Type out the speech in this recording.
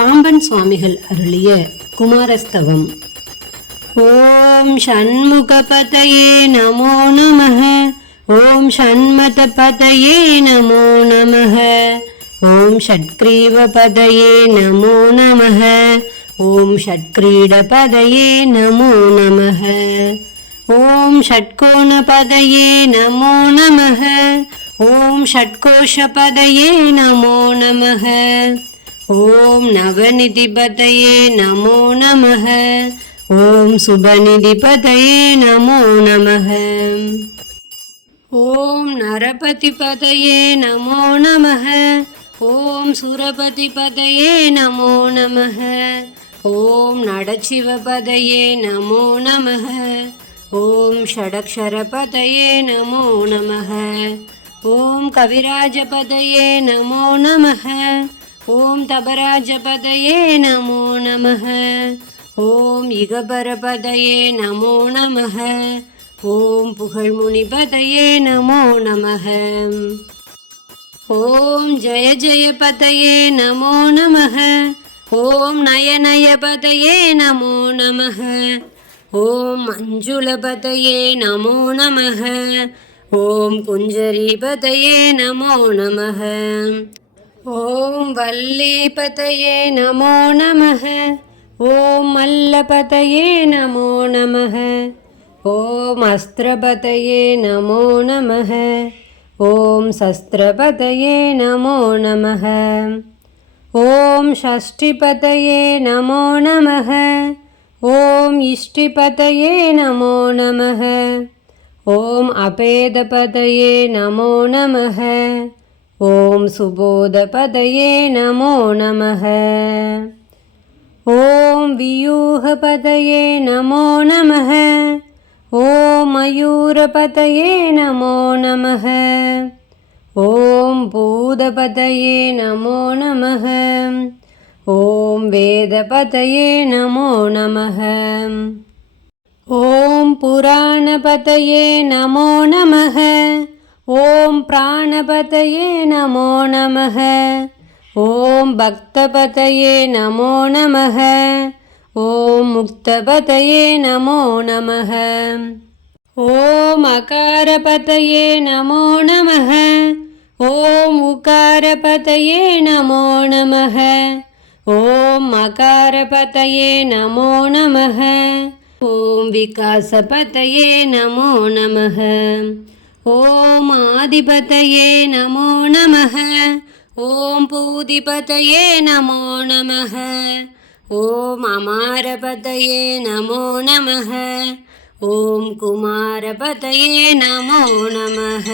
பாம்பன் சுவாமிகள் அருளிய குமாரஸ்தவம். ஓம் ஷண்முகபதயே நமோ நமः. ஓம் ஷண்மதபதயே நமோ நமः. ஓம் ஷட்க்ரீவபதயே நமோ நமः. ஓம் ஷட்க்ரீடபதயே நமோ நமः. ஓம் ஷட்கோணபதயே நமோ நமः. ஓம் ஷட்கோஷபதயே நமோ நமः. ஓம் நவநிதிபதயே நமோ நமः. ஓம் சுபநிதிபதயே நமோ நமः. ஓம் நரபதிபதயே நமோ நமः. ஓம் சுரபதிபதயே நமோ நமः. ஓம் நடசிவபதயே நமோ நமः. ஓம் ஷடக்ஷரபதயே நமோ நமः. ஓம் கவிராஜபதயே நமோ நமः. ஓம் தபராஜபதயே நமோ நமः. ஓம் இகபரபதயே நமோ நமः. ஓம் புகழ்முனிபதயே நமோ நமः. ஓம் ஜய ஜயபதயே நமோ நமः. ஓம் நயநயபதயே நமோ நமः. ஓம் மஞ்சுளபதயே நமோ நமः. ஓம் குஞ்சரீபதயே நமோ நமः. ஓம் வல்லிபதயே நமோ நமः. ஓம் மல்லபதயே நமோ நமः. ஓம் அஸ்திரபதயே நமோ நமः. ஓம் சஸ்திரபதயே நமோ நமः. ஓம் ஷஷ்டிபதயே நமோ நமः. ஓம் இஷ்டிபதயே நமோ நமः. ஓம் அபேதபதயே நமோ நமः. ஓம் சுபோதபதயே நமோ நமः. ஓம் வியூஹபதயே நமோ நமः. ஓம் மயூரபதயே நமோ நமः. ஓம் பூதபதயே நமோ நமः. ஓம் வேதபதயே நமோ நமः. ஓம் புராணபதயே நமோ நமः. ஓம் பிராணபதயே நமோ நமः. ஓம் பக்தபதயே நமோ நமः. ஓம் முக்தபதயே நமோ நமः. ஓம் அகாரபதயே நமோ நமः. ஓம் உகாரபதயே நமோ நமः. ஓம் மகாரபதயே நமோ நமः. ஓம் விகாசபதயே நமோ நமः. ஓம் ஆதிபதயே நமோ நமः. ஓம் பூதிபதயே நமோ நமः. ஓம் அமாரபதயே நமோ நமः. ஓம் குமாரபதயே நமோ நமः.